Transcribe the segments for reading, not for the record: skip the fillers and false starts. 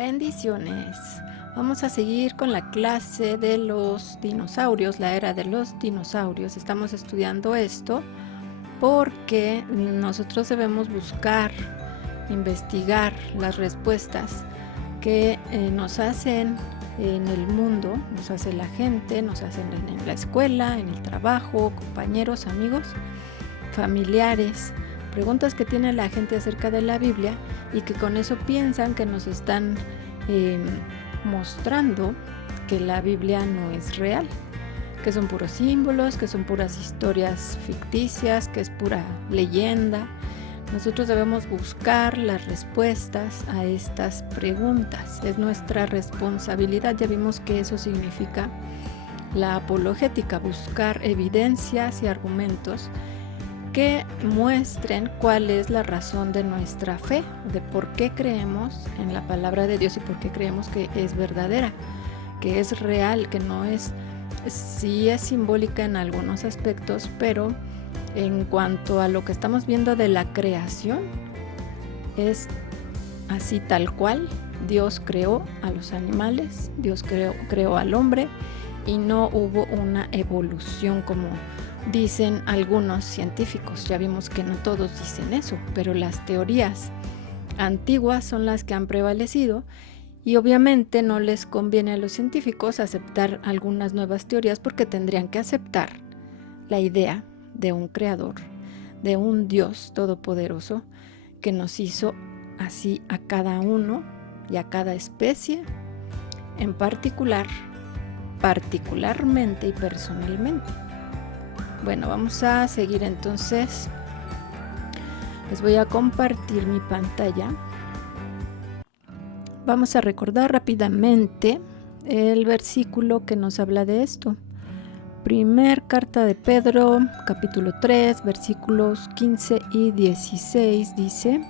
Bendiciones. Vamos a seguir con la clase de los dinosaurios, la era de los dinosaurios. Estamos estudiando esto porque nosotros debemos buscar, investigar las respuestas que nos hacen en el mundo, nos hace la gente, nos hacen en la escuela, en el trabajo, compañeros, amigos, familiares. Preguntas que tiene la gente acerca de la Biblia y que con eso piensan que nos están mostrando que la Biblia no es real, que son puros símbolos, que son puras historias ficticias, que es pura leyenda. Nosotros debemos buscar las respuestas a estas preguntas. Es nuestra responsabilidad. Ya vimos que eso significa la apologética, buscar evidencias y argumentos que muestren cuál es la razón de nuestra fe, de por qué creemos en la palabra de Dios y por qué creemos que es verdadera, que es real, que no es, sí es simbólica en algunos aspectos, pero en cuanto a lo que estamos viendo de la creación, es así tal cual. Dios creó a los animales, Dios creó al hombre y no hubo una evolución como dicen algunos científicos. Ya vimos que no todos dicen eso, pero las teorías antiguas son las que han prevalecido y obviamente no les conviene a los científicos aceptar algunas nuevas teorías porque tendrían que aceptar la idea de un creador, de un Dios todopoderoso que nos hizo así a cada uno y a cada especie en particularmente y personalmente. Bueno, vamos a seguir entonces. Les voy a compartir mi pantalla. Vamos a recordar rápidamente el versículo que nos habla de esto. Primer carta de Pedro, capítulo 3, versículos 15 y 16 dice: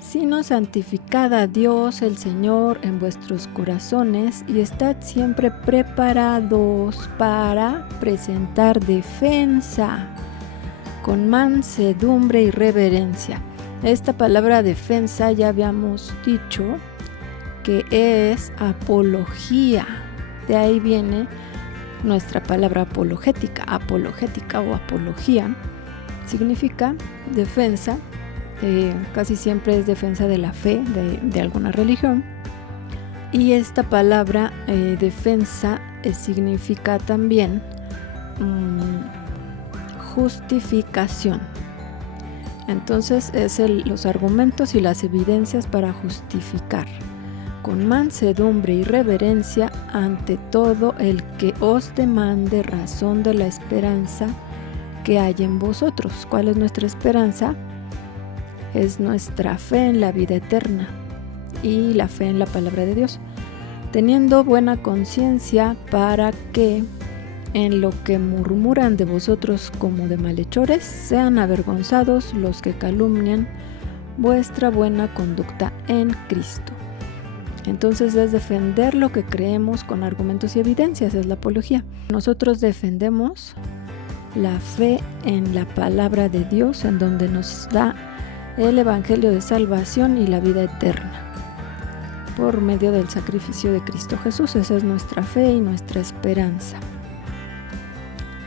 sino santificad a Dios el Señor en vuestros corazones y estad siempre preparados para presentar defensa con mansedumbre y reverencia. Esta palabra defensa ya habíamos dicho que es apología. De ahí viene nuestra palabra apologética o apología. Significa defensa. Casi siempre es defensa de la fe de alguna religión, y esta palabra defensa significa también justificación. Entonces es los argumentos y las evidencias para justificar con mansedumbre y reverencia ante todo el que os demande razón de la esperanza que hay en vosotros. ¿Cuál es nuestra esperanza? Es nuestra fe en la vida eterna y la fe en la palabra de Dios, teniendo buena conciencia para que en lo que murmuran de vosotros como de malhechores sean avergonzados los que calumnian vuestra buena conducta en Cristo. Entonces es defender lo que creemos con argumentos y evidencias, es la apología. Nosotros defendemos la fe en la palabra de Dios, en donde nos da el evangelio de salvación y la vida eterna por medio del sacrificio de Cristo Jesús. Esa es nuestra fe y nuestra esperanza.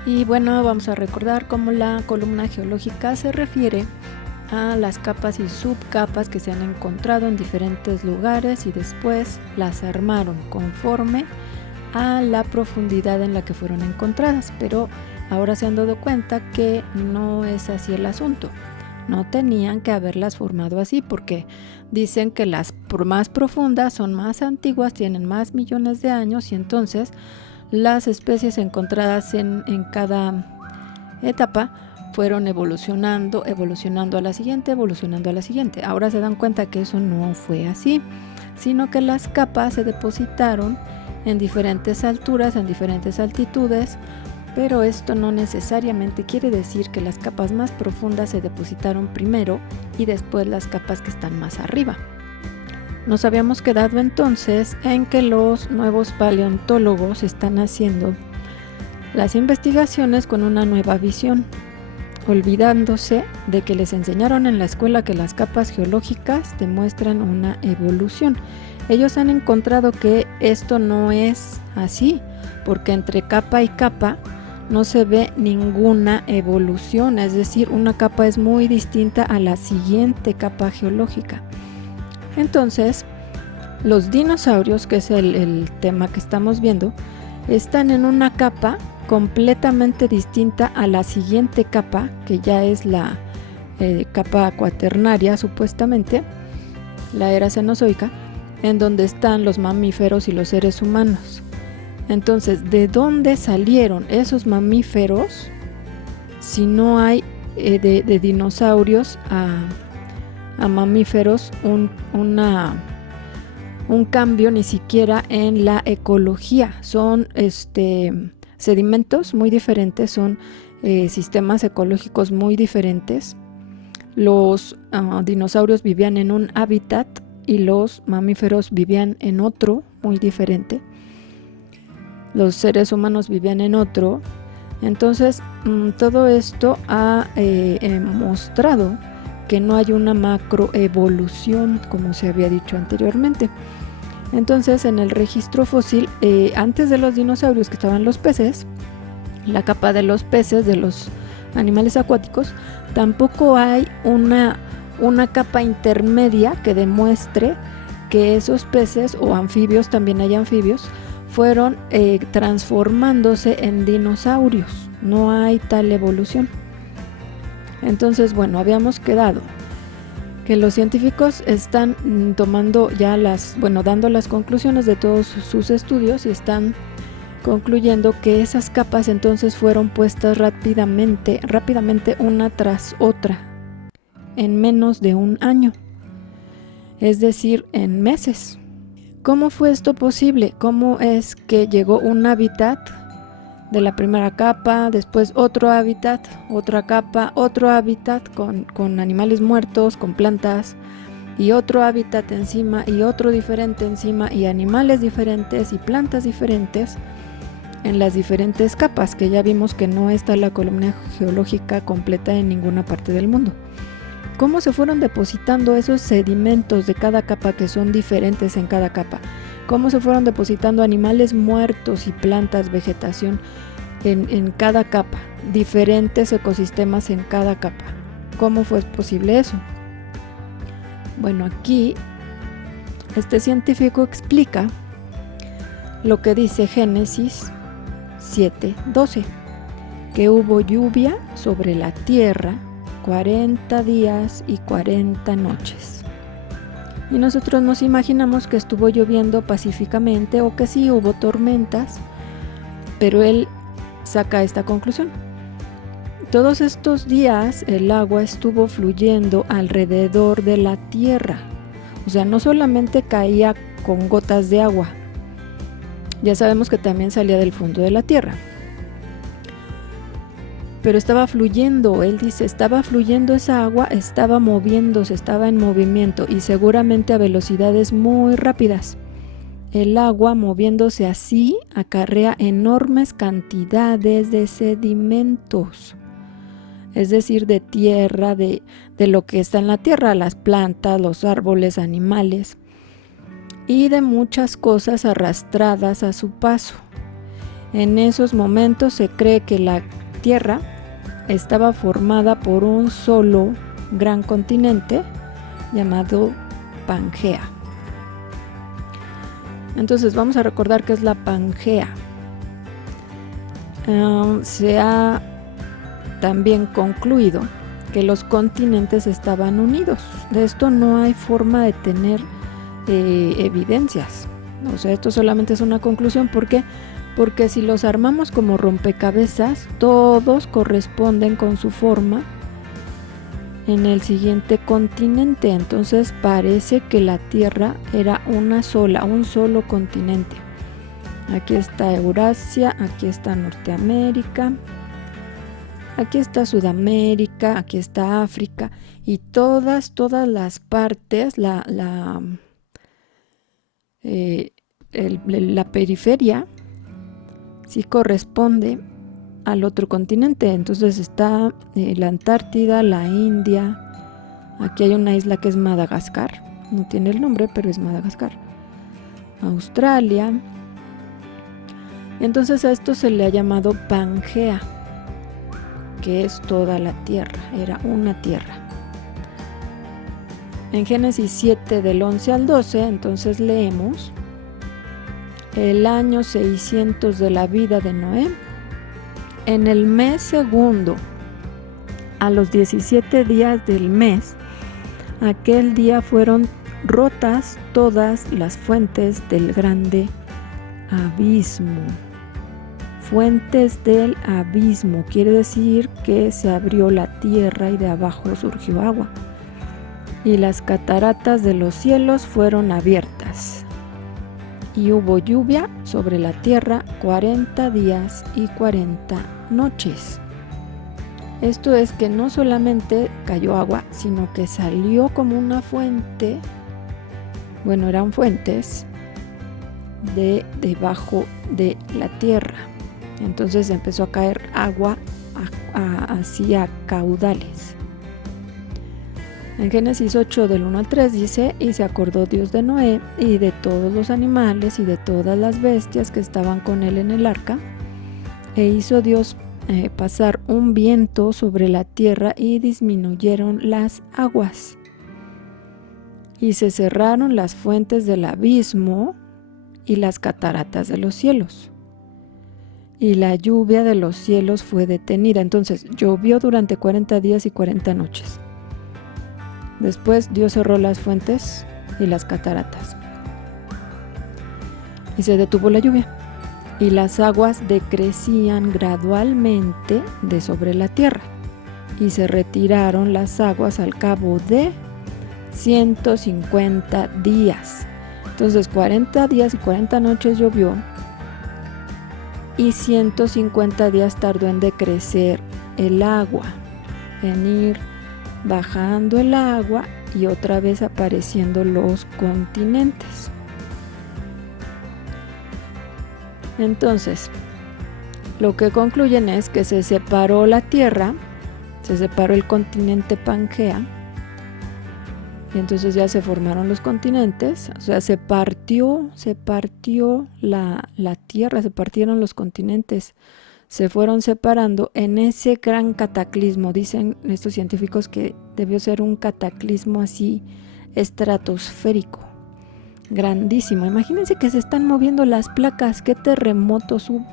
Y bueno, vamos a recordar cómo la columna geológica se refiere a las capas y subcapas que se han encontrado en diferentes lugares y después las armaron conforme a la profundidad en la que fueron encontradas, pero ahora se han dado cuenta que no es así el asunto. No tenían que haberlas formado así porque dicen que las más profundas son más antiguas, tienen más millones de años, y entonces las especies encontradas en cada etapa fueron evolucionando a la siguiente. Ahora se dan cuenta que eso no fue así, sino que las capas se depositaron en diferentes alturas, en diferentes altitudes. Pero esto no necesariamente quiere decir que las capas más profundas se depositaron primero y después las capas que están más arriba. Nos habíamos quedado entonces en que los nuevos paleontólogos están haciendo las investigaciones con una nueva visión, olvidándose de que les enseñaron en la escuela que las capas geológicas demuestran una evolución. Ellos han encontrado que esto no es así, porque entre capa y capa no se ve ninguna evolución, es decir, una capa es muy distinta a la siguiente capa geológica. Entonces, los dinosaurios, que es el tema que estamos viendo, están en una capa completamente distinta a la siguiente capa, que ya es la capa cuaternaria supuestamente, la era cenozoica, en donde están los mamíferos y los seres humanos. Entonces, ¿de dónde salieron esos mamíferos si no hay de dinosaurios a mamíferos un cambio ni siquiera en la ecología? Son sedimentos muy diferentes, son sistemas ecológicos muy diferentes. Los dinosaurios vivían en un hábitat y los mamíferos vivían en otro muy diferente. Los seres humanos vivían en otro. Entonces, todo esto ha mostrado que no hay una macroevolución, como se había dicho anteriormente. Entonces, en el registro fósil, antes de los dinosaurios, que estaban los peces, la capa de los peces, de los animales acuáticos, tampoco hay una capa intermedia que demuestre que esos peces, o anfibios, también hay anfibios, fueron transformándose en dinosaurios. No hay tal evolución. Entonces, bueno, habíamos quedado que los científicos están tomando ya dando las conclusiones de todos sus estudios, y están concluyendo que esas capas entonces fueron puestas rápidamente una tras otra en menos de un año, es decir, en meses. ¿Cómo fue esto posible? ¿Cómo es que llegó un hábitat de la primera capa, después otro hábitat, otra capa, otro hábitat con animales muertos, con plantas, y otro hábitat encima, y otro diferente encima, y animales diferentes y plantas diferentes en las diferentes capas, que ya vimos que no está la columna geológica completa en ninguna parte del mundo? ¿Cómo se fueron depositando esos sedimentos de cada capa, que son diferentes en cada capa? ¿Cómo se fueron depositando animales muertos y plantas, vegetación en cada capa? Diferentes ecosistemas en cada capa. ¿Cómo fue posible eso? Bueno, aquí este científico explica lo que dice Génesis 7:12, que hubo lluvia sobre la tierra 40 días y 40 noches. Y nosotros nos imaginamos que estuvo lloviendo pacíficamente, o que sí hubo tormentas, pero él saca esta conclusión: todos estos días el agua estuvo fluyendo alrededor de la tierra. O sea, no solamente caía con gotas de agua, ya sabemos que también salía del fondo de la tierra, pero estaba fluyendo. Él dice, estaba fluyendo esa agua, estaba moviéndose, estaba en movimiento, y seguramente a velocidades muy rápidas. El agua, moviéndose así, acarrea enormes cantidades de sedimentos, es decir, de tierra, de lo que está en la tierra, las plantas, los árboles, animales, y de muchas cosas arrastradas a su paso. En esos momentos se cree que la Tierra estaba formada por un solo gran continente llamado Pangea. Entonces vamos a recordar qué es la Pangea. Se ha también concluido que los continentes estaban unidos. De esto no hay forma de tener evidencias. O sea, esto solamente es una conclusión. ¿Por qué? Porque si los armamos como rompecabezas, todos corresponden con su forma en el siguiente continente. Entonces parece que la Tierra era un solo continente. Aquí está Eurasia, aquí está Norteamérica, aquí está Sudamérica, aquí está África, y todas las partes, la periferia sí corresponde al otro continente. Entonces está la Antártida, la India, aquí hay una isla que es Madagascar, no tiene el nombre, pero es Madagascar. Australia. Entonces a esto se le ha llamado Pangea, que es toda la tierra, era una tierra. En Génesis 7 del 11 al 12, entonces leemos: el año 600 de la vida de Noé, en el mes segundo, a los 17 días del mes, aquel día fueron rotas todas las fuentes del grande abismo. Fuentes del abismo quiere decir que se abrió la tierra y de abajo surgió agua, y las cataratas de los cielos fueron abiertas, y hubo lluvia sobre la tierra 40 días y 40 noches. Esto es que no solamente cayó agua, sino que salió como una fuente, bueno, eran fuentes de debajo de la tierra. Entonces empezó a caer agua así a caudales. En Génesis 8 del 1 al 3 dice: y se acordó Dios de Noé y de todos los animales y de todas las bestias que estaban con él en el arca, e hizo Dios pasar un viento sobre la tierra y disminuyeron las aguas, y se cerraron las fuentes del abismo y las cataratas de los cielos, y la lluvia de los cielos fue detenida. Entonces llovió durante 40 días y 40 noches. Después Dios cerró las fuentes y las cataratas, y se detuvo la lluvia, y las aguas decrecían gradualmente de sobre la tierra, y se retiraron las aguas al cabo de 150 días. Entonces 40 días y 40 noches llovió, y 150 días tardó en decrecer el agua, en ir bajando el agua y otra vez apareciendo los continentes. Entonces, lo que concluyen es que se separó la tierra, se separó el continente Pangea, y entonces ya se formaron los continentes, o sea, se partió la tierra, se partieron los continentes, se fueron separando en ese gran cataclismo. Dicen estos científicos que debió ser un cataclismo así estratosférico, grandísimo. Imagínense que se están moviendo las placas, qué terremotos hubo.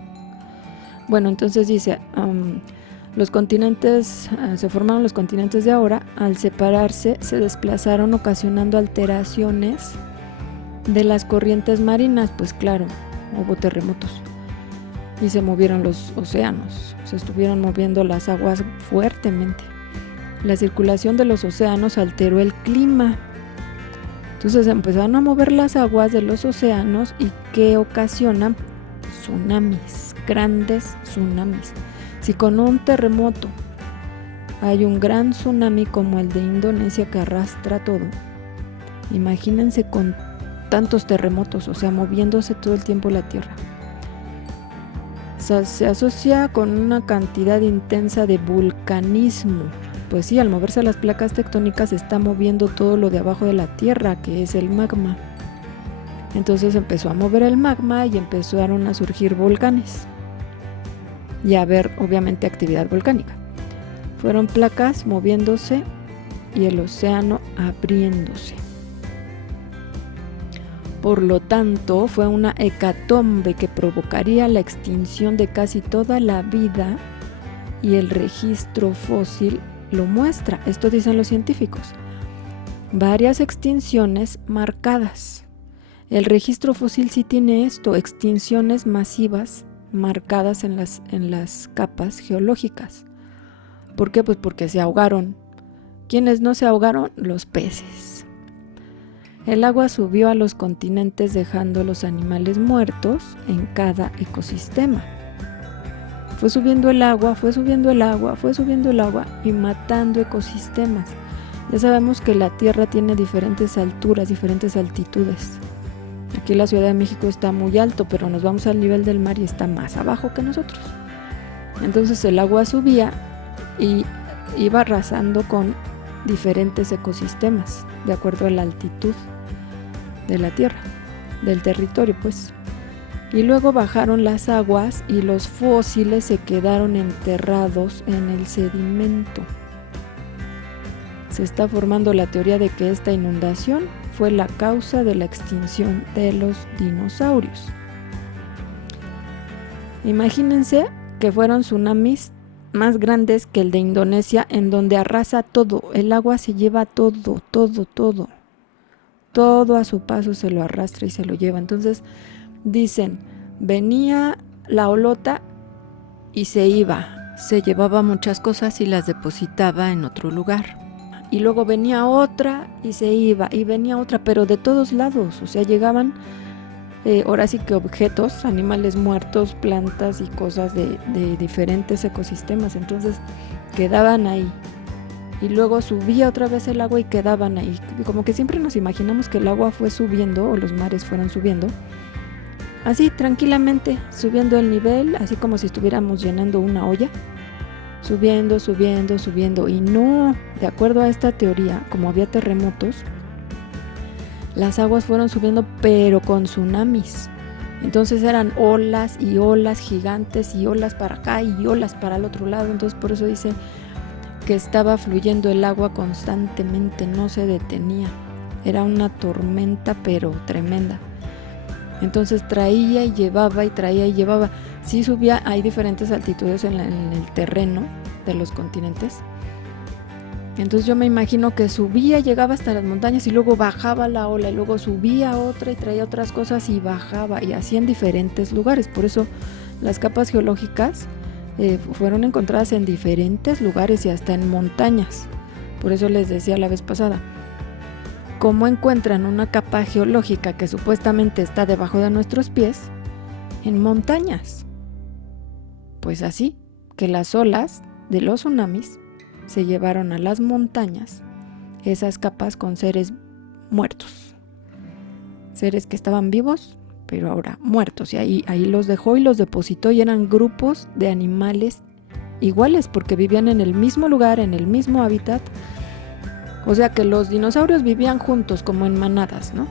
Bueno, entonces dice, los continentes, se formaron los continentes de ahora, al separarse se desplazaron ocasionando alteraciones de las corrientes marinas, pues claro, hubo terremotos, y se movieron los océanos, se estuvieron moviendo las aguas fuertemente. La circulación de los océanos alteró el clima, entonces empezaron a mover las aguas de los océanos, y que ocasionan tsunamis, grandes tsunamis. Si con un terremoto hay un gran tsunami como el de Indonesia que arrastra todo, imagínense con tantos terremotos, o sea, moviéndose todo el tiempo la tierra. Se asocia con una cantidad intensa de vulcanismo. Pues sí, al moverse las placas tectónicas se está moviendo todo lo de abajo de la tierra, que es el magma. Entonces empezó a mover el magma y empezaron a surgir volcanes y a haber obviamente actividad volcánica. Fueron placas moviéndose y el océano abriéndose. Por lo tanto, fue una hecatombe que provocaría la extinción de casi toda la vida, y el registro fósil lo muestra. Esto dicen los científicos. Varias extinciones marcadas. El registro fósil sí tiene esto, extinciones masivas marcadas en las capas geológicas. ¿Por qué? Pues porque se ahogaron. ¿Quiénes no se ahogaron? Los peces. El agua subió a los continentes dejando los animales muertos en cada ecosistema. Fue subiendo el agua, fue subiendo el agua, fue subiendo el agua y matando ecosistemas. Ya sabemos que la Tierra tiene diferentes alturas, diferentes altitudes. Aquí la Ciudad de México está muy alto, pero nos vamos al nivel del mar y está más abajo que nosotros. Entonces el agua subía y iba arrasando con diferentes ecosistemas de acuerdo a la altitud de la Tierra. del territorio, pues. Y luego bajaron las aguas y los fósiles se quedaron enterrados en el sedimento. Se está formando la teoría de que esta inundación fue la causa de la extinción de los dinosaurios. Imagínense que fueron tsunamis más grandes que el de Indonesia, en donde arrasa todo, el agua se lleva todo, todo a su paso se lo arrastra y se lo lleva. Entonces dicen, venía la olota y se iba, se llevaba muchas cosas y las depositaba en otro lugar. Y luego venía otra y se iba, y venía otra, pero de todos lados, o sea, llegaban ahora sí que objetos, animales muertos, plantas y cosas de diferentes ecosistemas, entonces quedaban ahí. Y luego subía otra vez el agua y quedaban ahí. Como que siempre nos imaginamos que el agua fue subiendo o los mares fueron subiendo, así tranquilamente, subiendo el nivel, así como si estuviéramos llenando una olla, subiendo, subiendo, subiendo. Y no, de acuerdo a esta teoría, como había terremotos, las aguas fueron subiendo, pero con tsunamis. Entonces eran olas y olas gigantes y olas para acá y olas para el otro lado. Entonces por eso dice que estaba fluyendo el agua constantemente, no se detenía. Era una tormenta, pero tremenda. Entonces traía y llevaba y traía y llevaba. Sí subía, hay diferentes altitudes en el terreno de los continentes. Entonces yo me imagino que subía, llegaba hasta las montañas y luego bajaba la ola y luego subía otra y traía otras cosas y bajaba, y así en diferentes lugares. Por eso las capas geológicas fueron encontradas en diferentes lugares y hasta en montañas. Por eso les decía la vez pasada, ¿cómo encuentran una capa geológica que supuestamente está debajo de nuestros pies en montañas? Pues así, que las olas de los tsunamis se llevaron a las montañas esas capas con seres muertos, seres que estaban vivos pero ahora muertos, y ahí los dejó y los depositó, y eran grupos de animales iguales porque vivían en el mismo lugar, en el mismo hábitat. O sea que los dinosaurios vivían juntos como en manadas, ¿no?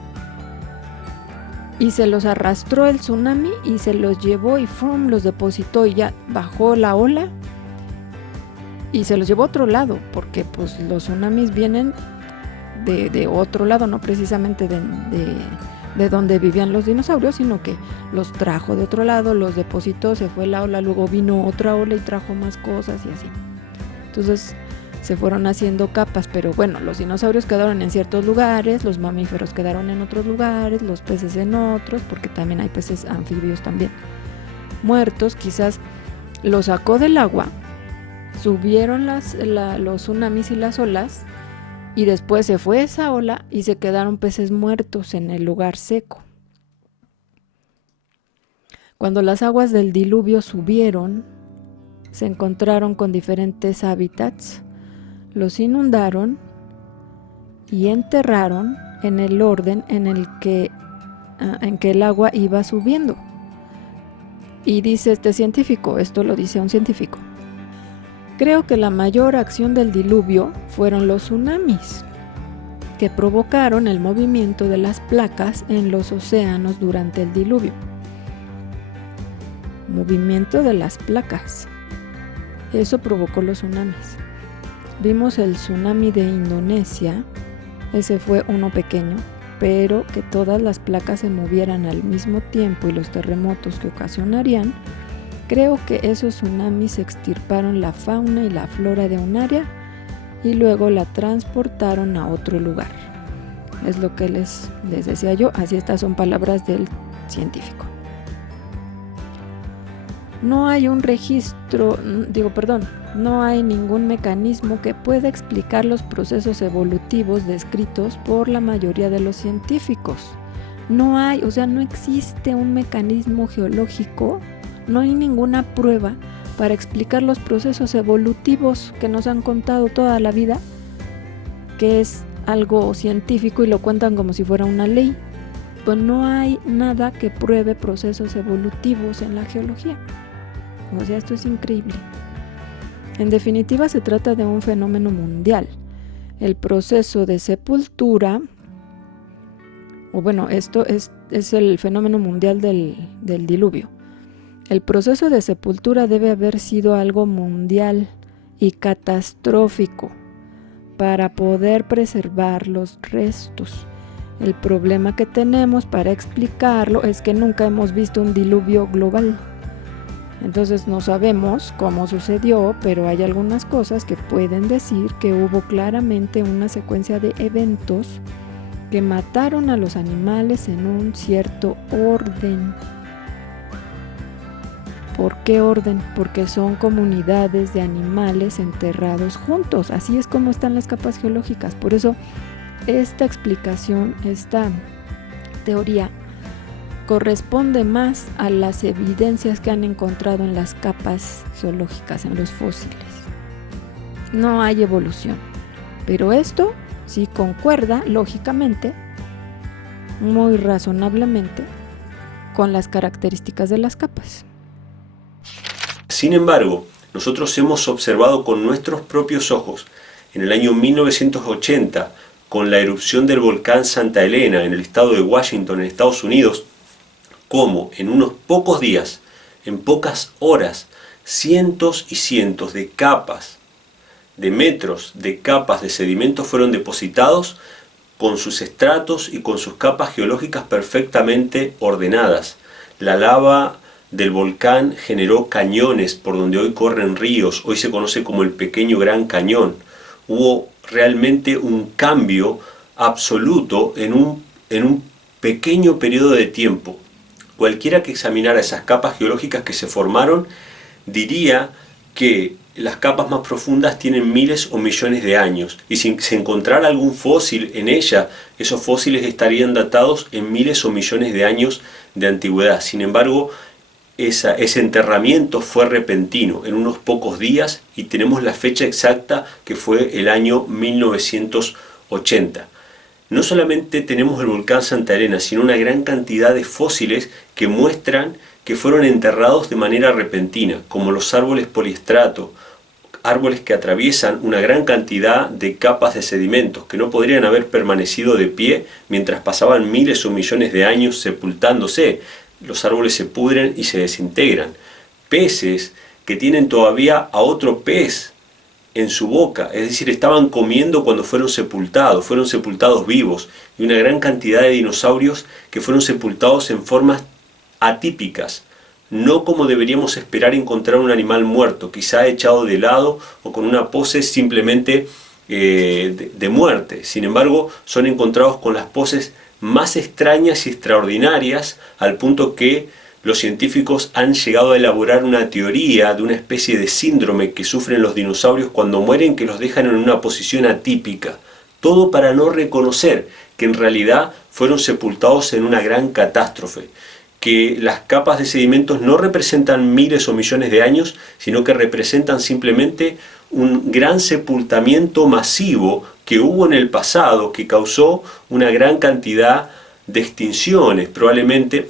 Y se los arrastró el tsunami y se los llevó y ¡fum!, los depositó, y ya bajó la ola y se los llevó a otro lado, porque pues los tsunamis vienen de otro lado, no precisamente de donde vivían los dinosaurios, sino que los trajo de otro lado, los depositó, se fue la ola, luego vino otra ola y trajo más cosas y así. Entonces se fueron haciendo capas, pero bueno, los dinosaurios quedaron en ciertos lugares, los mamíferos quedaron en otros lugares, los peces en otros, porque también hay peces anfibios también muertos. Quizás los sacó del agua, subieron los tsunamis y las olas, y después se fue esa ola y se quedaron peces muertos en el lugar seco. Cuando las aguas del diluvio subieron, se encontraron con diferentes hábitats, los inundaron y enterraron en el orden en que el agua iba subiendo. Y dice este científico, esto lo dice un científico: creo que la mayor acción del diluvio fueron los tsunamis, que provocaron el movimiento de las placas en los océanos durante el diluvio. Movimiento de las placas. Eso provocó los tsunamis. Vimos el tsunami de Indonesia, ese fue uno pequeño, pero que todas las placas se movieran al mismo tiempo y los terremotos que ocasionarían. Creo que esos tsunamis extirparon la fauna y la flora de un área y luego la transportaron a otro lugar. Es lo que les decía yo, así estas son palabras del científico. No hay un registro, no hay ningún mecanismo que pueda explicar los procesos evolutivos descritos por la mayoría de los científicos. No existe un mecanismo geológico. No hay ninguna prueba para explicar los procesos evolutivos que nos han contado toda la vida, que es algo científico y lo cuentan como si fuera una ley. Pues no hay nada que pruebe procesos evolutivos en la geología. O sea, esto es increíble. En definitiva, se trata de un fenómeno mundial. El proceso de sepultura, esto es es el fenómeno mundial del diluvio. El proceso de sepultura debe haber sido algo mundial y catastrófico para poder preservar los restos. El problema que tenemos para explicarlo es que nunca hemos visto un diluvio global. Entonces no sabemos cómo sucedió, pero hay algunas cosas que pueden decir que hubo claramente una secuencia de eventos que mataron a los animales en un cierto orden. ¿Por qué orden? Porque son comunidades de animales enterrados juntos. Así es como están las capas geológicas. Por eso esta explicación, esta teoría, corresponde más a las evidencias que han encontrado en las capas geológicas, en los fósiles. No hay evolución, pero esto sí concuerda lógicamente, muy razonablemente, con las características de las capas. Sin embargo, nosotros hemos observado con nuestros propios ojos, en el año 1980, con la erupción del volcán Santa Elena en el estado de Washington, en Estados Unidos, cómo en unos pocos días, en pocas horas, cientos y cientos de capas, de metros de capas de sedimentos fueron depositados con sus estratos y con sus capas geológicas perfectamente ordenadas. La lava del volcán generó cañones por donde hoy corren ríos, hoy se conoce como el Pequeño Gran Cañón. Hubo realmente un cambio absoluto en un pequeño periodo de tiempo. Cualquiera que examinara esas capas geológicas que se formaron diría que las capas más profundas tienen miles o millones de años, y si se encontrara algún fósil en ella, esos fósiles estarían datados en miles o millones de años de antigüedad. Sin embargo, ese enterramiento fue repentino, en unos pocos días, y tenemos la fecha exacta que fue el año 1980. No solamente tenemos el volcán Santa Elena, sino una gran cantidad de fósiles que muestran que fueron enterrados de manera repentina, como los árboles poliestrato, árboles que atraviesan una gran cantidad de capas de sedimentos que no podrían haber permanecido de pie mientras pasaban miles o millones de años sepultándose. Los árboles se pudren y se desintegran. Peces que tienen todavía a otro pez en su boca, es decir, estaban comiendo cuando fueron sepultados vivos, y una gran cantidad de dinosaurios que fueron sepultados en formas atípicas, no como deberíamos esperar encontrar un animal muerto, quizá echado de lado o con una pose simplemente de muerte. Sin embargo, son encontrados con las poses más extrañas y extraordinarias, al punto que los científicos han llegado a elaborar una teoría de una especie de síndrome que sufren los dinosaurios cuando mueren, que los dejan en una posición atípica. Todo para no reconocer que en realidad fueron sepultados en una gran catástrofe, que las capas de sedimentos no representan miles o millones de años, sino que representan simplemente un gran sepultamiento masivo que hubo en el pasado, que causó una gran cantidad de extinciones, probablemente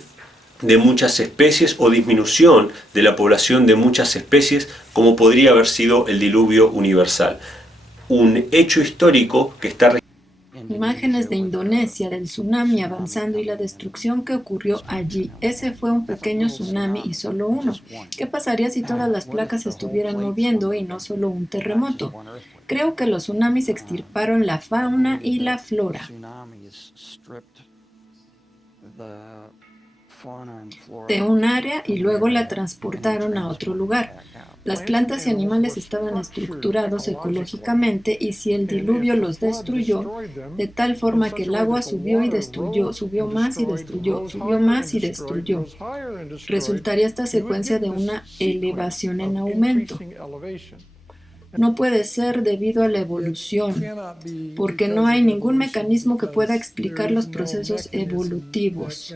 de muchas especies, o disminución de la población de muchas especies, como podría haber sido el diluvio universal. Un hecho histórico que está... Imágenes de Indonesia, del tsunami avanzando y la destrucción que ocurrió allí. Ese fue un pequeño tsunami y solo uno. ¿Qué pasaría si todas las placas se estuvieran moviendo y no solo un terremoto? Creo que los tsunamis extirparon la fauna y la flora de un área y luego la transportaron a otro lugar. Las plantas y animales estaban estructurados ecológicamente, y si el diluvio los destruyó, de tal forma que el agua subió y destruyó, subió más y destruyó, subió más y destruyó, resultaría esta secuencia de una elevación en aumento. No puede ser debido a la evolución, porque no hay ningún mecanismo que pueda explicar los procesos evolutivos,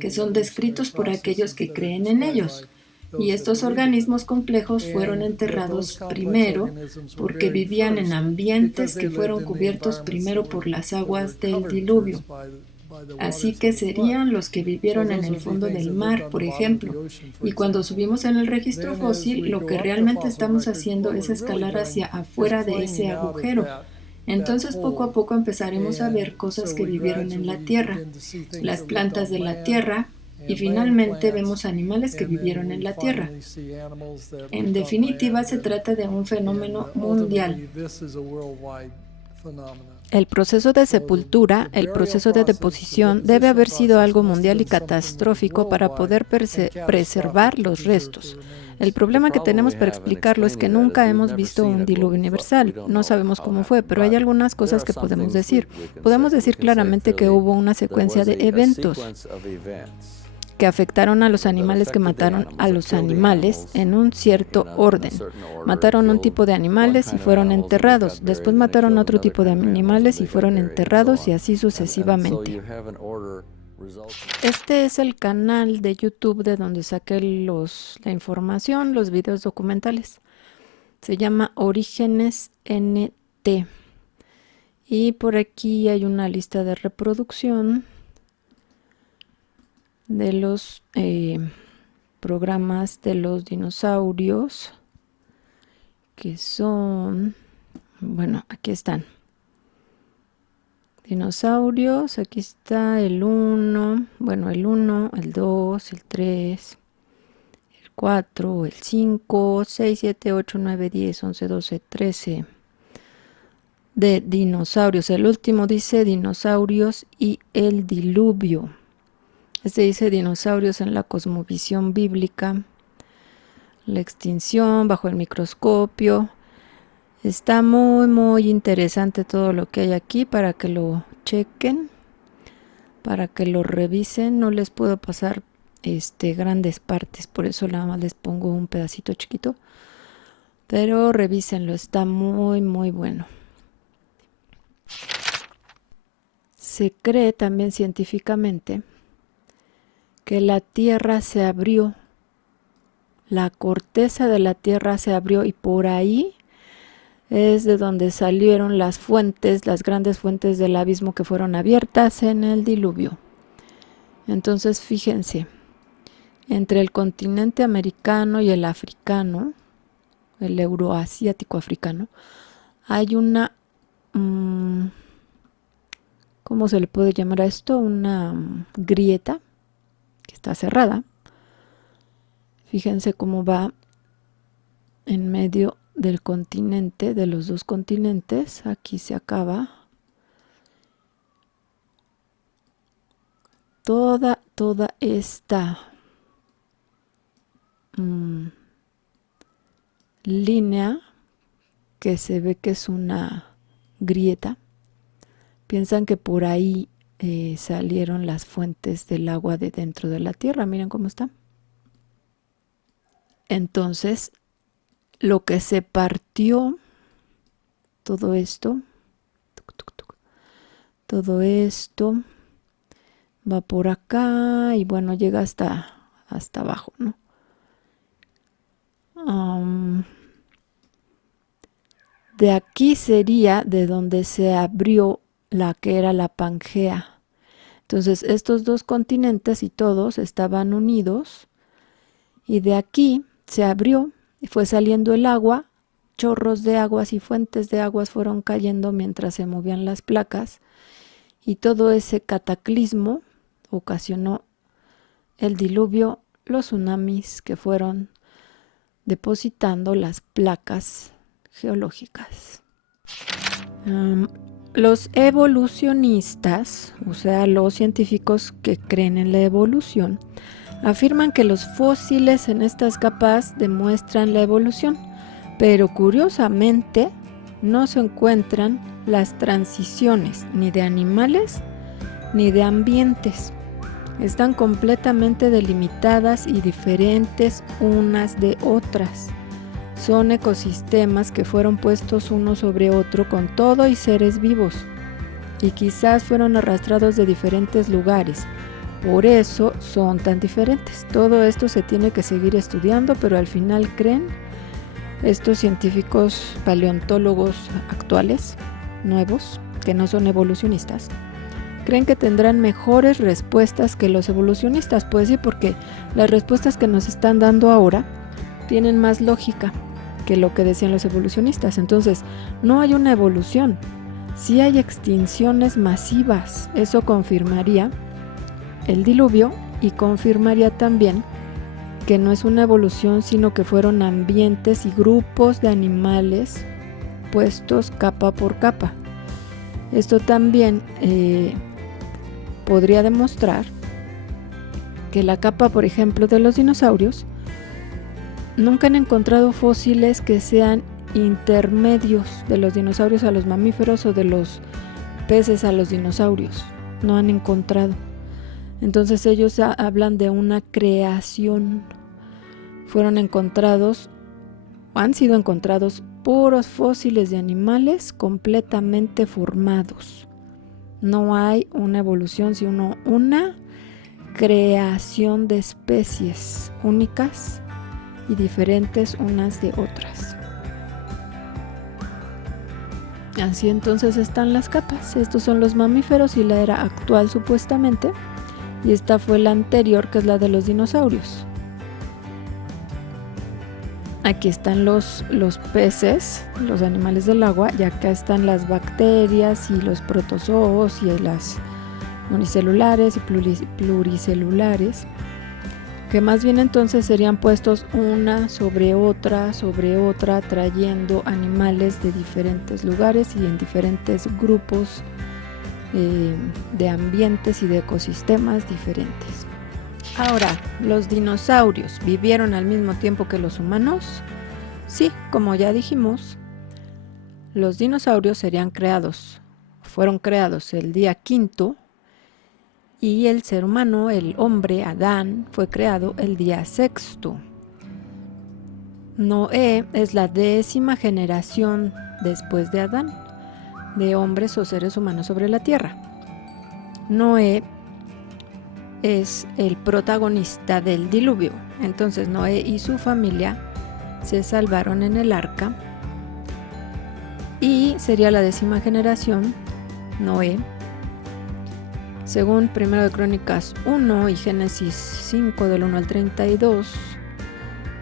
que son descritos por aquellos que creen en ellos. Y estos organismos complejos fueron enterrados primero porque vivían en ambientes que fueron cubiertos primero por las aguas del diluvio. Así que serían los que vivieron en el fondo del mar, por ejemplo. Y cuando subimos en el registro fósil, lo que realmente estamos haciendo es escalar hacia afuera de ese agujero. Entonces poco a poco empezaremos a ver cosas que vivieron en la tierra, las plantas de la tierra, y finalmente vemos animales que vivieron en la tierra. En definitiva, se trata de un fenómeno mundial. El proceso de sepultura, el proceso de deposición, debe haber sido algo mundial y catastrófico para poder preservar los restos. El problema que tenemos para explicarlo es que nunca hemos visto un diluvio universal. No sabemos cómo fue, pero hay algunas cosas que podemos decir. Podemos decir claramente que hubo una secuencia de eventos que afectaron a los animales, que mataron a los animales en un cierto orden. Mataron un tipo de animales y fueron enterrados. Después mataron otro tipo de animales y fueron enterrados, y así sucesivamente. Este es el canal de YouTube de donde saqué la información, los videos documentales. Se llama Orígenes NT. Y por aquí hay una lista de reproducción de los programas de los dinosaurios, que son, bueno, aquí están. Dinosaurios, aquí está el 1, bueno, el 1, el 2, el 3, el 4, el 5, 6, 7, 8, 9, 10, 11, 12, 13 de dinosaurios. El último dice dinosaurios y el diluvio. Este dice dinosaurios en la cosmovisión bíblica, la extinción bajo el microscopio. Está muy interesante todo lo que hay aquí para que lo chequen, para que lo revisen. No les puedo pasar grandes partes, por eso nada más les pongo un pedacito chiquito, pero revísenlo, está muy bueno. Se cree también científicamente que la tierra se abrió, la corteza de la tierra se abrió, y por ahí es de donde salieron las fuentes, las grandes fuentes del abismo que fueron abiertas en el diluvio. Entonces fíjense, entre el continente americano y el africano, el euroasiático africano, hay una, ¿cómo se le puede llamar a esto? Una grieta que está cerrada. Fíjense cómo va en medio del continente, de los dos continentes. Aquí se acaba. Toda esta línea que se ve que es una grieta. Piensan que por ahí salieron las fuentes del agua de dentro de la tierra. Miren cómo está. Entonces, lo que se partió, todo esto va por acá y bueno, llega hasta abajo, ¿no? De aquí sería de donde se abrió la que era la Pangea. Entonces, estos dos continentes y todos estaban unidos, y de aquí se abrió y fue saliendo el agua, chorros de aguas y fuentes de aguas fueron cayendo mientras se movían las placas, y todo ese cataclismo ocasionó el diluvio, los tsunamis que fueron depositando las placas geológicas. Los evolucionistas, o sea, los científicos que creen en la evolución, afirman que los fósiles en estas capas demuestran la evolución, pero curiosamente no se encuentran las transiciones ni de animales ni de ambientes. Están completamente delimitadas y diferentes unas de otras. Son ecosistemas que fueron puestos uno sobre otro con todo y seres vivos, y quizás fueron arrastrados de diferentes lugares. Por eso son tan diferentes. Todo esto se tiene que seguir estudiando, pero al final creen estos científicos paleontólogos actuales, nuevos, que no son evolucionistas, creen que tendrán mejores respuestas que los evolucionistas. Pues sí, porque las respuestas que nos están dando ahora tienen más lógica que lo que decían los evolucionistas. Entonces, no hay una evolución, sí hay extinciones masivas. Eso confirmaría el diluvio y confirmaría también que no es una evolución, sino que fueron ambientes y grupos de animales puestos capa por capa. Esto también podría demostrar que la capa, por ejemplo, de los dinosaurios, nunca han encontrado fósiles que sean intermedios de los dinosaurios a los mamíferos o de los peces a los dinosaurios. No han encontrado. Entonces ellos hablan de una creación. Fueron encontrados, han sido encontrados puros fósiles de animales completamente formados. No hay una evolución, sino una creación de especies únicas y diferentes unas de otras. Así entonces están las capas. Estos son los mamíferos y la era actual supuestamente. Y esta fue la anterior, que es la de los dinosaurios. Aquí están los peces, los animales del agua, y acá están las bacterias y los protozoos y las unicelulares y pluricelulares, que más bien entonces serían puestos una sobre otra, trayendo animales de diferentes lugares y en diferentes grupos de ambientes y de ecosistemas diferentes. Ahora, ¿los dinosaurios vivieron al mismo tiempo que los humanos? Sí, como ya dijimos, los dinosaurios fueron creados el día quinto, y el ser humano, el hombre, Adán, fue creado el día sexto. Noé es la 10ª generación después de Adán, de hombres o seres humanos sobre la tierra. Noé es el protagonista del diluvio. Entonces Noé y su familia se salvaron en el arca y sería la 10ª generación, Noé. Según 1 de Crónicas 1 y Génesis 5 del 1 al 32,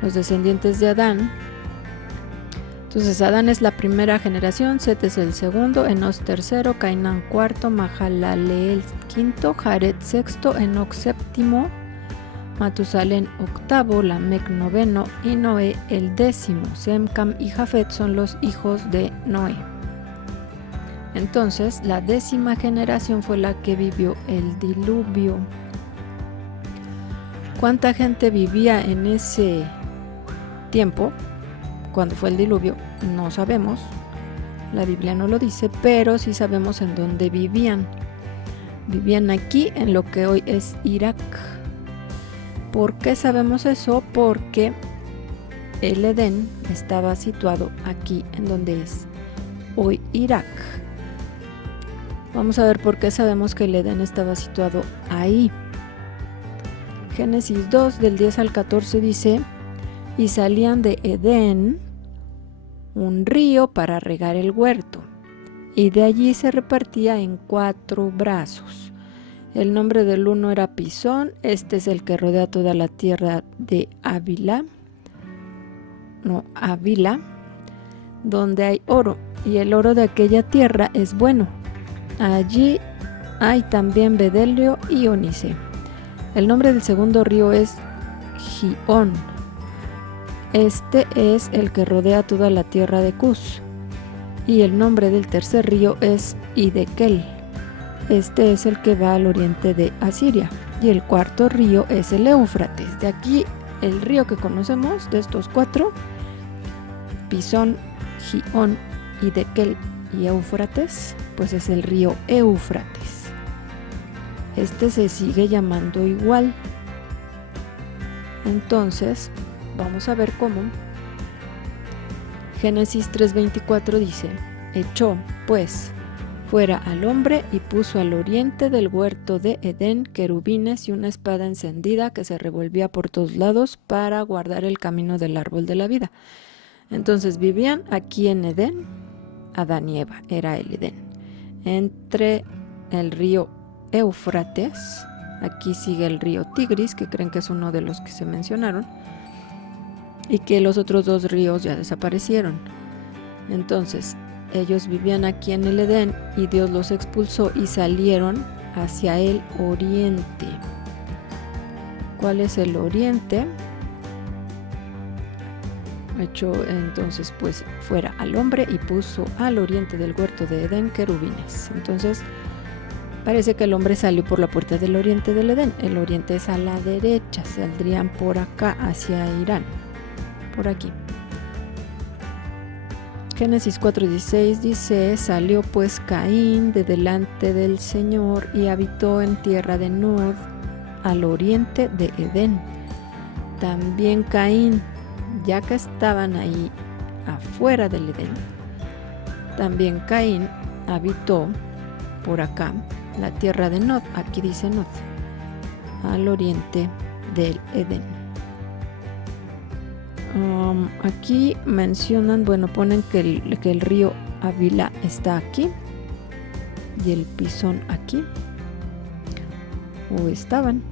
los descendientes de Adán. Entonces Adán es la primera generación, Set es el segundo, Enos tercero, Cainán cuarto, Mahalaleel quinto, Jared sexto, Enoc séptimo, Matusalén octavo, Lamec noveno y Noé el 10º. Sem, Cam y Jafet son los hijos de Noé. Entonces la 10ª generación fue la que vivió el diluvio. ¿Cuánta gente vivía en ese tiempo? Cuando fue el diluvio, no sabemos, la Biblia no lo dice, pero sí sabemos en dónde vivían. Vivían aquí, en lo que hoy es Irak. ¿Por qué sabemos eso? Porque el Edén estaba situado aquí, en donde es hoy Irak. Vamos a ver por qué sabemos que el Edén estaba situado ahí. Génesis 2, del 10 al 14 dice: y salían de Edén un río para regar el huerto, y de allí se repartía en 4 brazos. El nombre del uno era Pisón, este es el que rodea toda la tierra de Ávila, donde hay oro, y el oro de aquella tierra es bueno. Allí hay también bedelio y ónice. El nombre del segundo río es Gihón. Este es el que rodea toda la tierra de Cus. Y el nombre del tercer río es Hidekel. Este es el que va al oriente de Asiria. Y el cuarto río es el Éufrates. De aquí el río que conocemos, de estos 4, Pisón, Gihón, Hidekel y Éufrates, pues es el río Éufrates. Este se sigue llamando igual. Entonces, vamos a ver cómo. Génesis 3:24 dice: echó, pues, fuera al hombre y puso al oriente del huerto de Edén querubines y una espada encendida que se revolvía por todos lados para guardar el camino del árbol de la vida. Entonces vivían aquí en Edén, Adán y Eva, era el Edén, entre el río Éufrates. Aquí sigue el río Tigris, que creen que es uno de los que se mencionaron, y que los otros 2 ríos ya desaparecieron. Entonces, ellos vivían aquí en el Edén y Dios los expulsó y salieron hacia el oriente. ¿Cuál es el oriente? Echó entonces pues fuera al hombre y puso al oriente del huerto de Edén querubines. Entonces parece que el hombre salió por la puerta del oriente del Edén. El oriente es a la derecha, saldrían por acá hacia Irán, por aquí. Génesis 4:16 dice: salió pues Caín de delante del Señor y habitó en tierra de Nod, al oriente de Edén. También Caín, ya que estaban ahí afuera del Edén, también Caín habitó por acá la tierra de Nod, aquí dice Nod, al oriente del Edén. Aquí mencionan, ponen que el río Avila está aquí y el Pisón aquí, o estaban.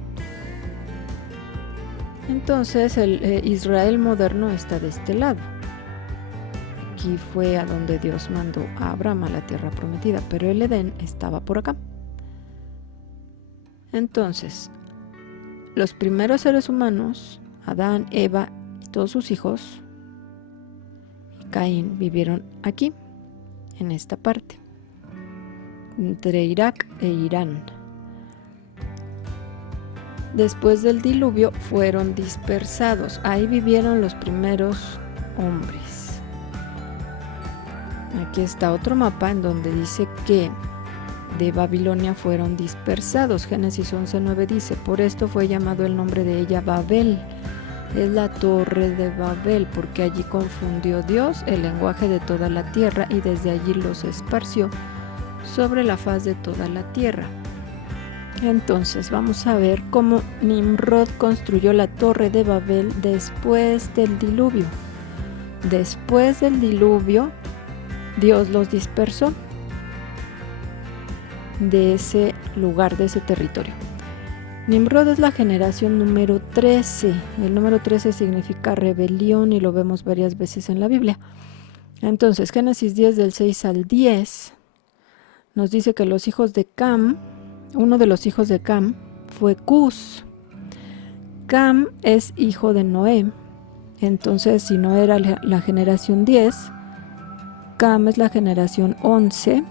Entonces el Israel moderno está de este lado. Aquí fue a donde Dios mandó a Abraham a la tierra prometida, pero el Edén estaba por acá. Entonces, los primeros seres humanos, Adán, Eva y todos sus hijos, y Caín, vivieron aquí, en esta parte, entre Irak e Irán. Después del diluvio fueron dispersados. Ahí vivieron los primeros hombres. Aquí está otro mapa en donde dice que de Babilonia fueron dispersados. Génesis 11:9 dice: por esto fue llamado el nombre de ella Babel. Es la torre de Babel, porque allí confundió Dios el lenguaje de toda la tierra y desde allí los esparció sobre la faz de toda la tierra. Entonces vamos a ver cómo Nimrod construyó la torre de Babel después del diluvio. Después del diluvio, Dios los dispersó de ese lugar, de ese territorio. Nimrod es la generación número 13. El número 13 significa rebelión y lo vemos varias veces en la Biblia. Entonces, Génesis 10 del 6 al 10 nos dice que los hijos de Cam, uno de los hijos de Cam fue Cus. Cam es hijo de Noé. Entonces, si no era la generación 10, Cam es la generación 11.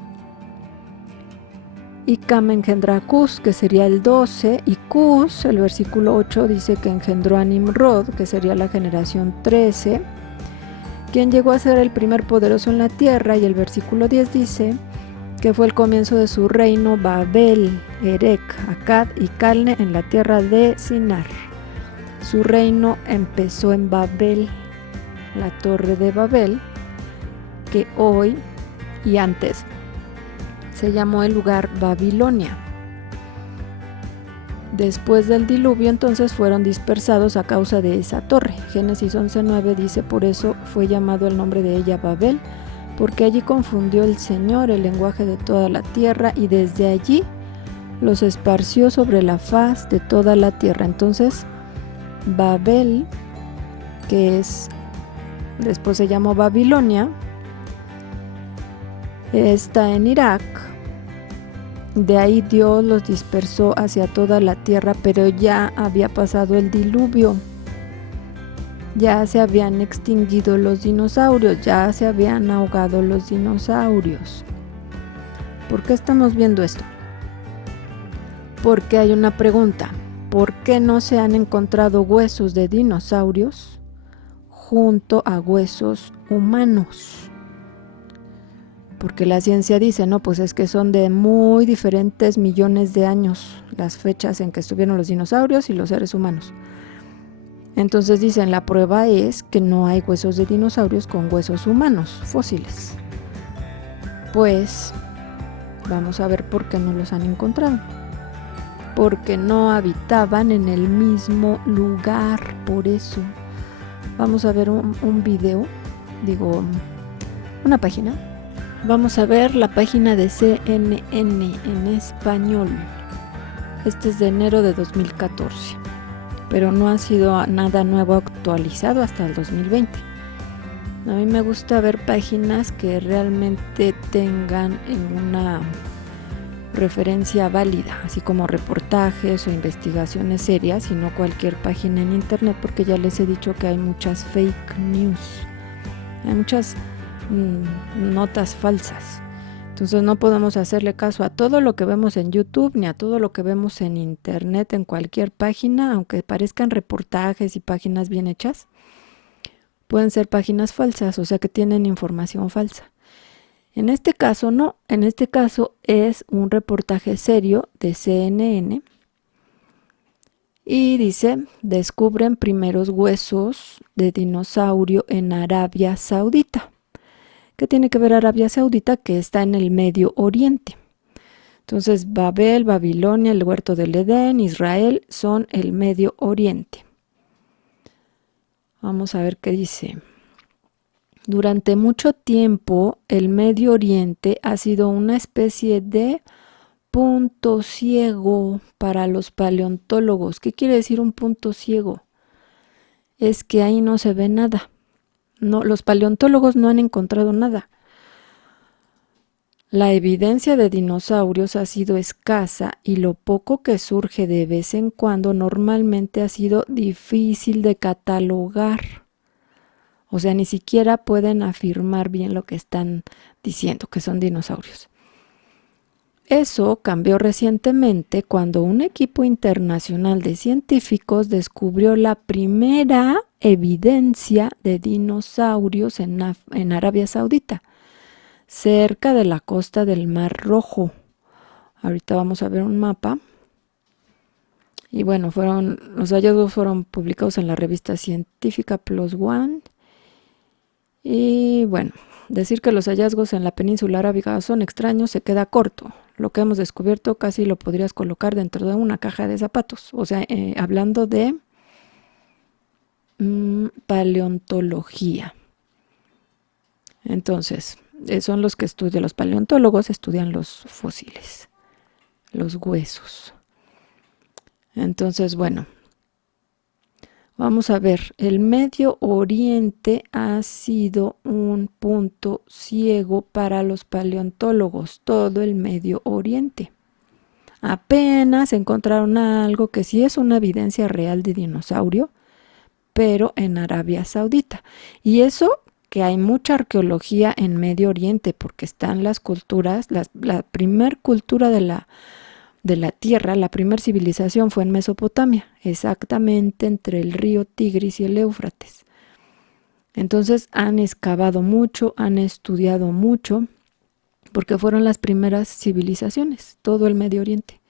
Y Cam engendra a Cus, que sería el 12. Y Cus, el versículo 8, dice que engendró a Nimrod, que sería la generación 13, quien llegó a ser el primer poderoso en la tierra. Y el versículo 10 dice que fue el comienzo de su reino Babel, Erec, Akkad y Calne en la tierra de Sinar. Su reino empezó en Babel, la torre de Babel, que hoy y antes se llamó el lugar Babilonia. Después del diluvio entonces fueron dispersados a causa de esa torre. Génesis 11:9 dice: por eso fue llamado el nombre de ella Babel, porque allí confundió el Señor el lenguaje de toda la tierra y desde allí los esparció sobre la faz de toda la tierra. Entonces Babel, que después se llamó Babilonia, está en Irak. De ahí Dios los dispersó hacia toda la tierra, pero ya había pasado el diluvio. Ya se habían extinguido los dinosaurios, ya se habían ahogado los dinosaurios. ¿Por qué estamos viendo esto? Porque hay una pregunta: ¿por qué no se han encontrado huesos de dinosaurios junto a huesos humanos? Porque la ciencia dice, no, pues es que son de muy diferentes millones de años las fechas en que estuvieron los dinosaurios y los seres humanos. Entonces dicen, la prueba es que no hay huesos de dinosaurios con huesos humanos, fósiles. Pues vamos a ver por qué no los han encontrado. Porque no habitaban en el mismo lugar, por eso. Vamos a ver un video, una página. Vamos a ver la página de CNN en español. Este es de enero de 2014. Pero no ha sido nada nuevo actualizado hasta el 2020. A mí me gusta ver páginas que realmente tengan una referencia válida, así como reportajes o investigaciones serias, y no cualquier página en internet, porque ya les he dicho que hay muchas fake news, hay muchas notas falsas. Entonces no podemos hacerle caso a todo lo que vemos en YouTube ni a todo lo que vemos en internet, en cualquier página, aunque parezcan reportajes y páginas bien hechas. Pueden ser páginas falsas, o sea que tienen información falsa. En este caso no, en este caso es un reportaje serio de CNN y dice, descubren primeros huesos de dinosaurio en Arabia Saudita. ¿Qué tiene que ver Arabia Saudita? Que está en el Medio Oriente. Entonces Babel, Babilonia, el huerto del Edén, Israel son el Medio Oriente. Vamos a ver qué dice. Durante mucho tiempo, el Medio Oriente ha sido una especie de punto ciego para los paleontólogos. ¿Qué quiere decir un punto ciego? Es que ahí no se ve nada. No, los paleontólogos no han encontrado nada. La evidencia de dinosaurios ha sido escasa y lo poco que surge de vez en cuando normalmente ha sido difícil de catalogar. O sea, ni siquiera pueden afirmar bien lo que están diciendo, que son dinosaurios. Eso cambió recientemente cuando un equipo internacional de científicos descubrió la primera evidencia de dinosaurios en Arabia Saudita, cerca de la costa del Mar Rojo. Ahorita vamos a ver un mapa. Y bueno, los hallazgos fueron publicados en la revista científica PLOS ONE. Y bueno, decir que los hallazgos en la península arábiga son extraños se queda corto. Lo que hemos descubierto casi lo podrías colocar dentro de una caja de zapatos. O sea, hablando de paleontología. Entonces, son los que estudian, los paleontólogos estudian los fósiles, los huesos. Entonces, bueno, vamos a ver, el Medio Oriente ha sido un punto ciego para los paleontólogos, todo el Medio Oriente. Apenas encontraron algo que sí es una evidencia real de dinosaurio, pero en Arabia Saudita. Y eso que hay mucha arqueología en Medio Oriente, porque están las culturas, la primer cultura de la tierra, la primer civilización fue en Mesopotamia, exactamente entre el río Tigris y el Éufrates. Entonces han excavado mucho, han estudiado mucho, porque fueron las primeras civilizaciones, todo el Medio Oriente.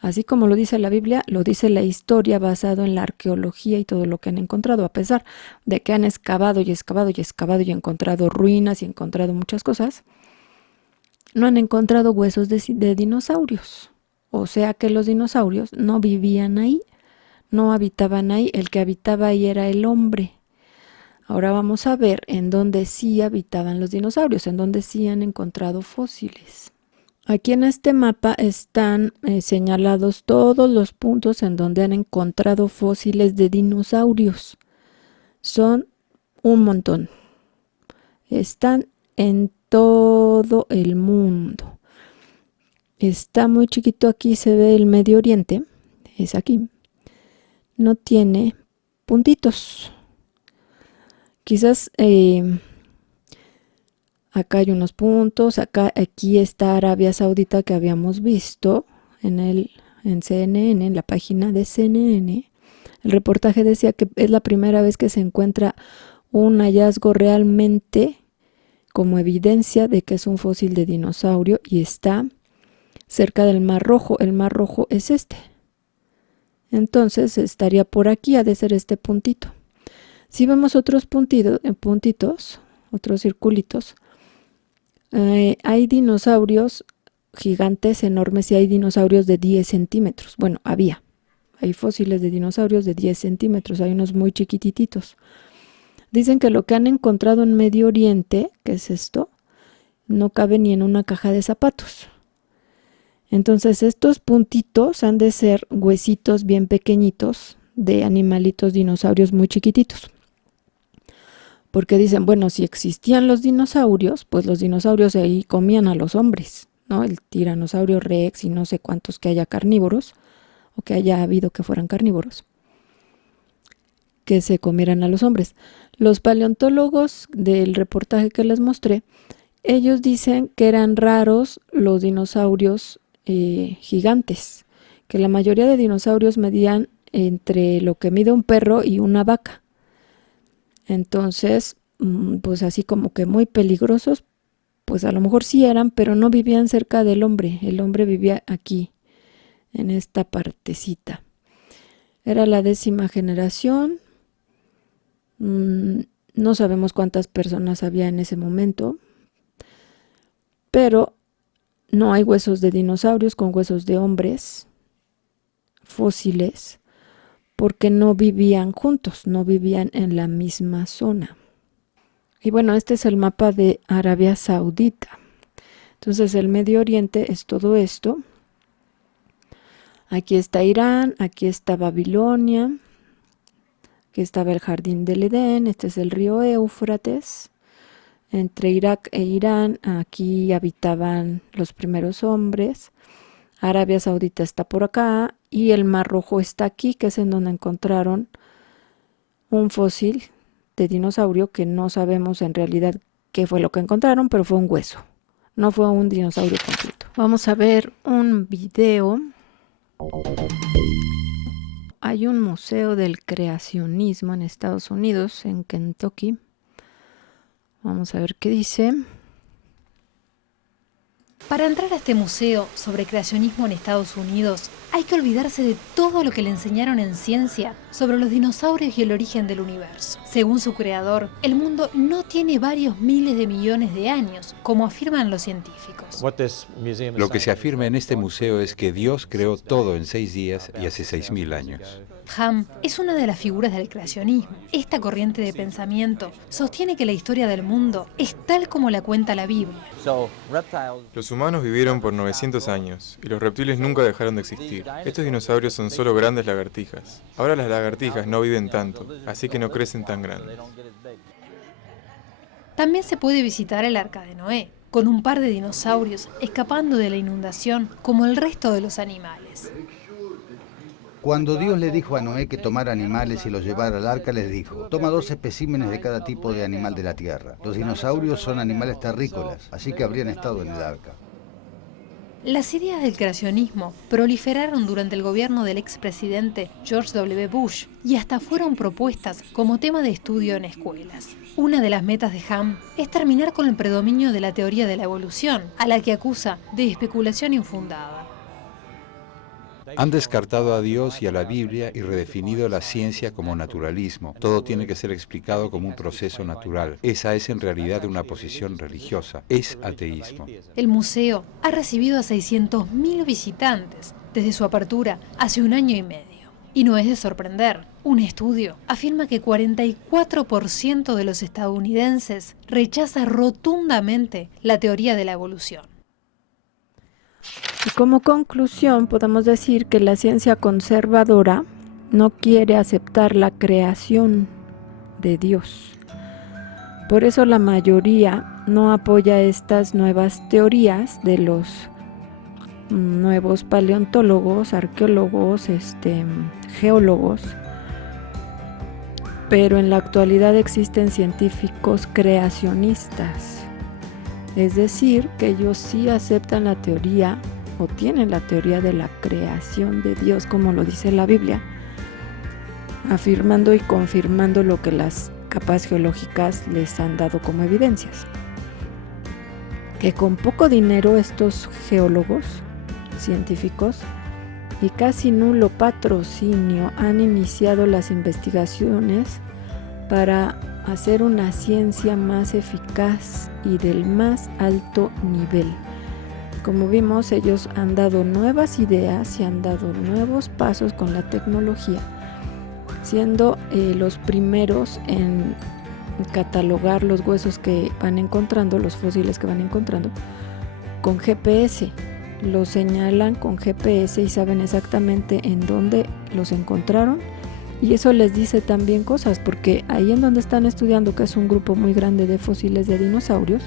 Así como lo dice la Biblia, lo dice la historia basado en la arqueología y todo lo que han encontrado, a pesar de que han excavado y excavado y excavado y encontrado ruinas y encontrado muchas cosas, no han encontrado huesos de dinosaurios. O sea que los dinosaurios no vivían ahí, no habitaban ahí, el que habitaba ahí era el hombre. Ahora vamos a ver en dónde sí habitaban los dinosaurios, en dónde sí han encontrado fósiles. Aquí en este mapa están señalados todos los puntos en donde han encontrado fósiles de dinosaurios. Son un montón. Están en todo el mundo. Está muy chiquito, aquí se ve el Medio Oriente, es aquí. No tiene puntitos. Quizás acá hay unos puntos, aquí está Arabia Saudita que habíamos visto en CNN, en la página de CNN. El reportaje decía que es la primera vez que se encuentra un hallazgo realmente como evidencia de que es un fósil de dinosaurio y está cerca del Mar Rojo. El Mar Rojo es este. Entonces estaría por aquí, ha de ser este puntito. Si vemos otros puntitos, otros circulitos, hay dinosaurios gigantes, enormes, y hay dinosaurios de 10 centímetros. Bueno, hay fósiles de dinosaurios de 10 centímetros, hay unos muy chiquititos. Dicen que lo que han encontrado en Medio Oriente, que es esto, no cabe ni en una caja de zapatos. Entonces estos puntitos han de ser huesitos bien pequeñitos de animalitos dinosaurios muy chiquititos. Porque dicen, bueno, si existían los dinosaurios, pues los dinosaurios ahí comían a los hombres, ¿no? El tiranosaurio rex y no sé cuántos que haya carnívoros, o que haya habido que fueran carnívoros, que se comieran a los hombres. Los paleontólogos del reportaje que les mostré, ellos dicen que eran raros los dinosaurios gigantes, que la mayoría de dinosaurios medían entre lo que mide un perro y una vaca. Entonces, pues así como que muy peligrosos, pues a lo mejor sí eran, pero no vivían cerca del hombre. El hombre vivía aquí, en esta partecita. Era la 10ª generación. No sabemos cuántas personas había en ese momento, pero no hay huesos de dinosaurios con huesos de hombres fósiles, porque no vivían juntos, no vivían en la misma zona. Y bueno, este es el mapa de Arabia Saudita. Entonces el Medio Oriente es todo esto. Aquí está Irán, aquí está Babilonia, aquí estaba el Jardín del Edén, este es el río Éufrates. Entre Irak e Irán, aquí habitaban los primeros hombres. Arabia Saudita está por acá y el Mar Rojo está aquí, que es en donde encontraron un fósil de dinosaurio que no sabemos en realidad qué fue lo que encontraron, pero fue un hueso, no fue un dinosaurio completo. Vamos a ver un video. Hay un museo del creacionismo en Estados Unidos, en Kentucky. Vamos a ver qué dice. Para entrar a este museo sobre creacionismo en Estados Unidos, hay que olvidarse de todo lo que le enseñaron en ciencia sobre los dinosaurios y el origen del universo. Según su creador, el mundo no tiene varios miles de millones de años, como afirman los científicos. Lo que se afirma en este museo es que Dios creó todo en 6 días y hace 6.000 años. Ham es una de las figuras del creacionismo. Esta corriente de pensamiento sostiene que la historia del mundo es tal como la cuenta la Biblia. Los humanos vivieron por 900 años y los reptiles nunca dejaron de existir. Estos dinosaurios son solo grandes lagartijas. Ahora las lagartijas no viven tanto, así que no crecen tan grandes. También se puede visitar el Arca de Noé, con un par de dinosaurios escapando de la inundación como el resto de los animales. Cuando Dios le dijo a Noé que tomara animales y los llevara al arca, les dijo: toma 2 especímenes de cada tipo de animal de la tierra. Los dinosaurios son animales terrícolas, así que habrían estado en el arca. Las ideas del creacionismo proliferaron durante el gobierno del expresidente George W. Bush y hasta fueron propuestas como tema de estudio en escuelas. Una de las metas de Ham es terminar con el predominio de la teoría de la evolución, a la que acusa de especulación infundada. Han descartado a Dios y a la Biblia y redefinido la ciencia como naturalismo. Todo tiene que ser explicado como un proceso natural. Esa es en realidad una posición religiosa. Es ateísmo. El museo ha recibido a 600.000 visitantes desde su apertura hace 1 año y medio. Y no es de sorprender. Un estudio afirma que 44% de los estadounidenses rechaza rotundamente la teoría de la evolución. Y como conclusión podemos decir que la ciencia conservadora no quiere aceptar la creación de Dios. Por eso la mayoría no apoya estas nuevas teorías de los nuevos paleontólogos, arqueólogos, geólogos. Pero en la actualidad existen científicos creacionistas. Es decir, que ellos sí aceptan la teoría o tienen la teoría de la creación de Dios, como lo dice la Biblia, afirmando y confirmando lo que las capas geológicas les han dado como evidencias. Que con poco dinero estos geólogos, científicos, y casi nulo patrocinio han iniciado las investigaciones para hacer una ciencia más eficaz y del más alto nivel. Como vimos, ellos han dado nuevas ideas y han dado nuevos pasos con la tecnología, siendo los primeros en catalogar los huesos que van encontrando, los fósiles que van encontrando, con GPS. Los señalan con GPS y saben exactamente en dónde los encontraron Y eso les dice también cosas, porque ahí en donde están estudiando, que es un grupo muy grande de fósiles de dinosaurios,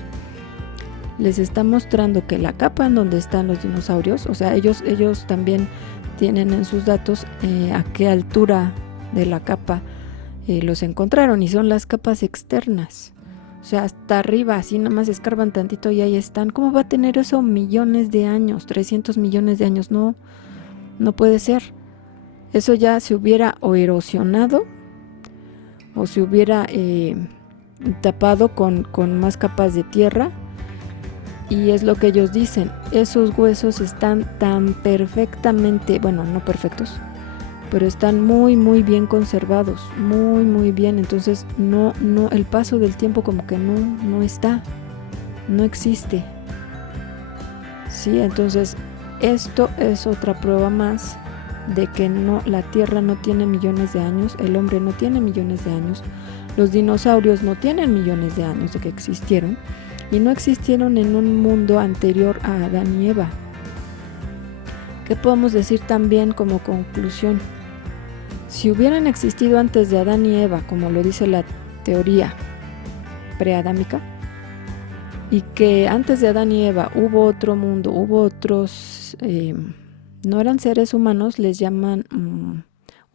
les está mostrando que la capa en donde están los dinosaurios, o sea, ellos también tienen en sus datos a qué altura de la capa los encontraron, y son las capas externas. O sea, hasta arriba, así nada más escarban tantito y ahí están. ¿Cómo va a tener eso millones de años, 300 millones de años? No, no puede ser. Eso ya se hubiera o erosionado o se hubiera tapado con más capas de tierra. Y es lo que ellos dicen, esos huesos están tan perfectamente, bueno, no perfectos, pero están muy muy bien conservados, muy muy bien. Entonces no el paso del tiempo como que no está, no existe. Sí, entonces esto es otra prueba más de que no, la Tierra no tiene millones de años, el hombre no tiene millones de años, los dinosaurios no tienen millones de años de que existieron, y no existieron en un mundo anterior a Adán y Eva. ¿Qué podemos decir también como conclusión? Si hubieran existido antes de Adán y Eva, como lo dice la teoría preadámica, y que antes de Adán y Eva hubo otro mundo, hubo otros, no eran seres humanos, les llaman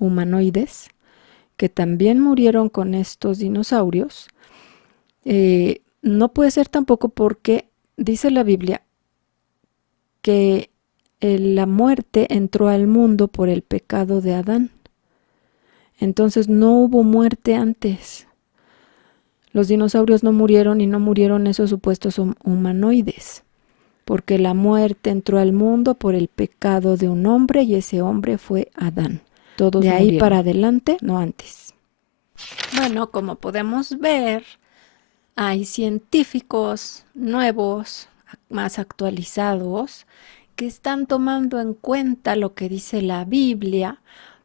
humanoides, que también murieron con estos dinosaurios, no puede ser tampoco, porque dice la Biblia que la muerte entró al mundo por el pecado de Adán. Entonces no hubo muerte antes. Los dinosaurios no murieron, y no murieron esos supuestos humanoides, porque la muerte entró al mundo por el pecado de un hombre, y ese hombre fue Adán. Todos de ahí murieron para adelante, no antes. Bueno, como podemos ver, hay científicos nuevos, más actualizados, que están tomando en cuenta lo que dice la Biblia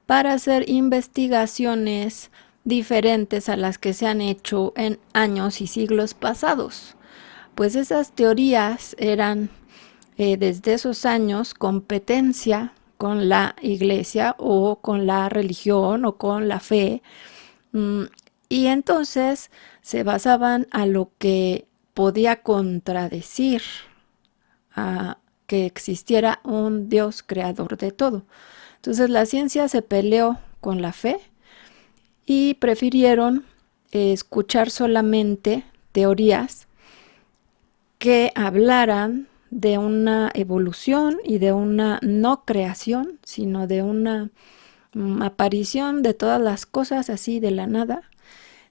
para hacer investigaciones diferentes a las que se han hecho en años y siglos pasados. Pues esas teorías eran desde esos años competencia con la iglesia o con la religión o con la fe. Y entonces se basaban a lo que podía contradecir a que existiera un Dios creador de todo. Entonces la ciencia se peleó con la fe y prefirieron escuchar solamente teorías que hablaran de una evolución y de una no creación, sino de una aparición de todas las cosas así de la nada,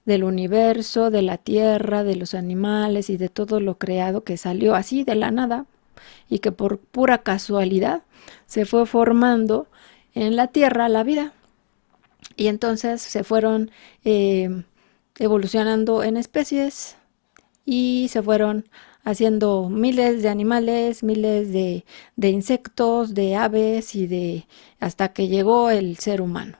del universo, de la tierra, de los animales y de todo lo creado que salió así de la nada y que por pura casualidad se fue formando en la tierra la vida. Y entonces se fueron evolucionando en especies y se fueron haciendo miles de animales, miles de insectos, de aves y hasta que llegó el ser humano.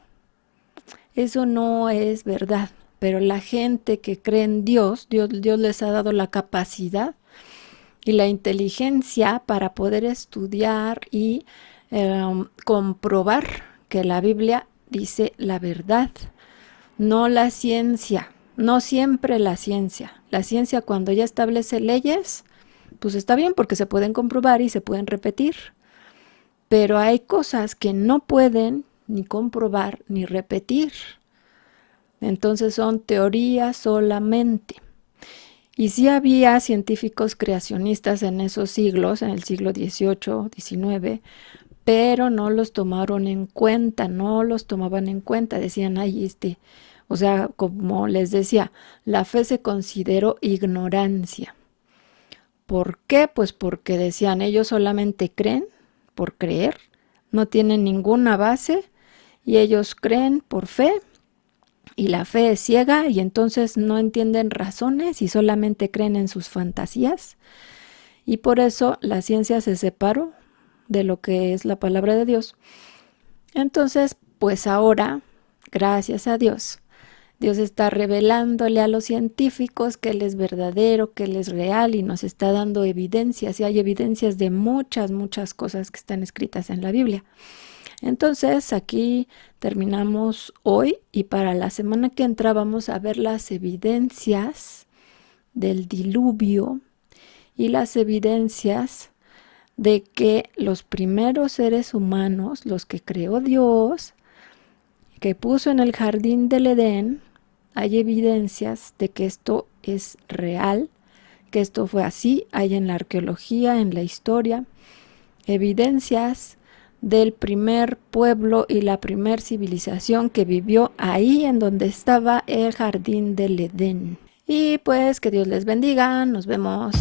Eso no es verdad, pero la gente que cree en Dios les ha dado la capacidad y la inteligencia para poder estudiar y comprobar que la Biblia dice la verdad, no la ciencia, no siempre la ciencia. La ciencia, cuando ya establece leyes, pues está bien porque se pueden comprobar y se pueden repetir, pero hay cosas que no pueden ni comprobar ni repetir. Entonces son teorías solamente. Y sí había científicos creacionistas en esos siglos, en el siglo XVIII, XIX, pero no los tomaron en cuenta, no los tomaban en cuenta. Decían, ay, o sea, como les decía, la fe se consideró ignorancia. ¿Por qué? Pues porque decían, ellos solamente creen por creer, no tienen ninguna base y ellos creen por fe. Y la fe es ciega y entonces no entienden razones y solamente creen en sus fantasías. Y por eso la ciencia se separó de lo que es la palabra de Dios. Entonces, pues ahora, gracias a Dios, Dios está revelándole a los científicos que Él es verdadero, que Él es real y nos está dando evidencias. Y hay evidencias de muchas, muchas cosas que están escritas en la Biblia. Entonces aquí terminamos hoy y para la semana que entra vamos a ver las evidencias del diluvio y las evidencias de que los primeros seres humanos, los que creó Dios, que puso en el jardín del Edén, hay evidencias de que esto es real, que esto fue así, hay en la arqueología, en la historia, evidencias del primer pueblo y la primer civilización que vivió ahí en donde estaba el jardín del Edén. Y pues que Dios les bendiga, nos vemos.